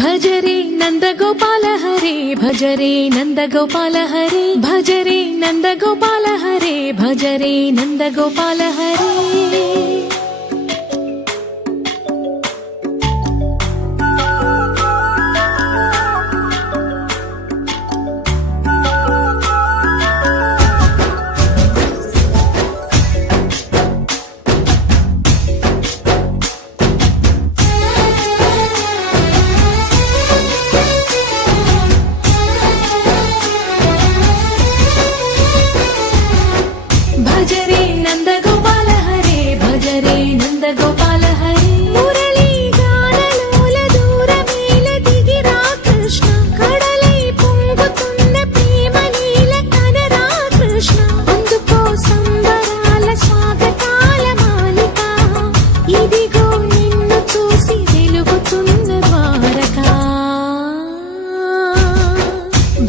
भज रे नंद गोपाल हरे भज रे नंद गोपाल हरे भज रे नंद गोपाल हरे भज रे नंद गोपाल हरे। भज रे नंद गोपाल हरे भज रे नंद गोपाल हरे मुरली गानलोल दूरमेल दिगिरा कृष्ण कड़लै పొంగుతున్న ప్రేమ నీల కనరా కృష్ణ అందుకో సంబరాల స్వాగతాల మాలిక ఇదిగో నిన్ను చూసి వెలుగుతున్న ద్వారకా।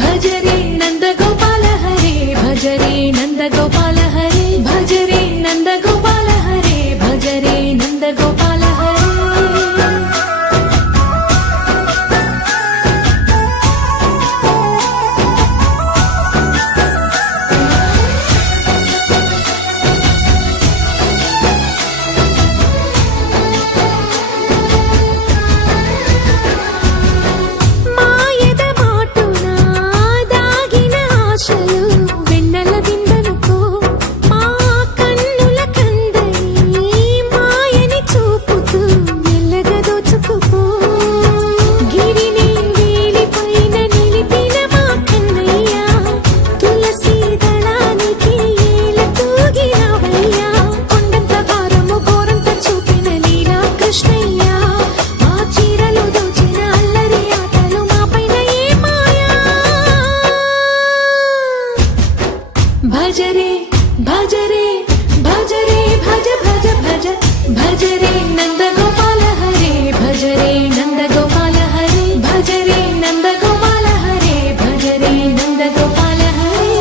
భజ రే నంద గోపాల హరే భజ రే నంద గోపాల हरे भज रे नंद गोपाल हरे भज रे नंद गोपाल हरे। మాయద మాటున దాగిన ఆశలు వెన్నెల దిండనుకో भज रे भज रे भज रे भज भज भज भज रे नंद गोपाल हरे भज रे नंद गोपाल हरे भज रे नंद गोपाल हरे भज रे नंद गोपाल हरे।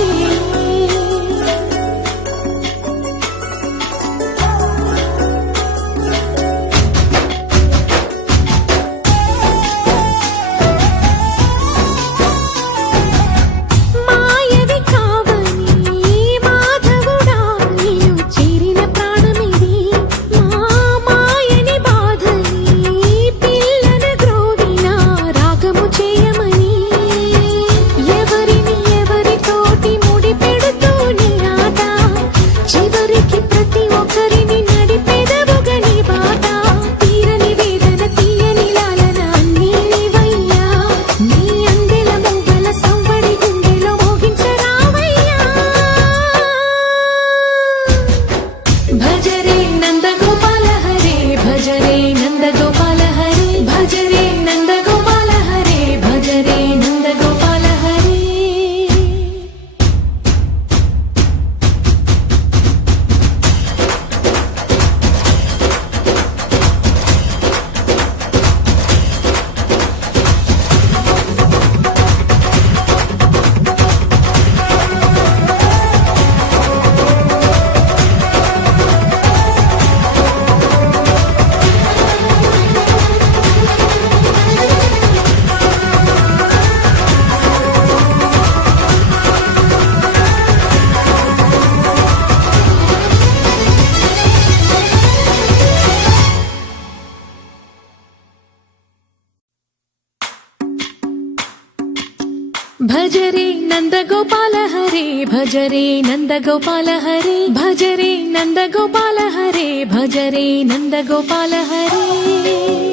भज रे नंद गोपाल हरे भज रे नंद गोपाल हरे भज रे नंद गोपाल हरे भज रे नंद गोपाल हरे। भज रे नंद गोपाल हरे भज रे नंद गोपाल हरे भज रे नंद गोपाल हरे भज रे नंद गोपाल हरे।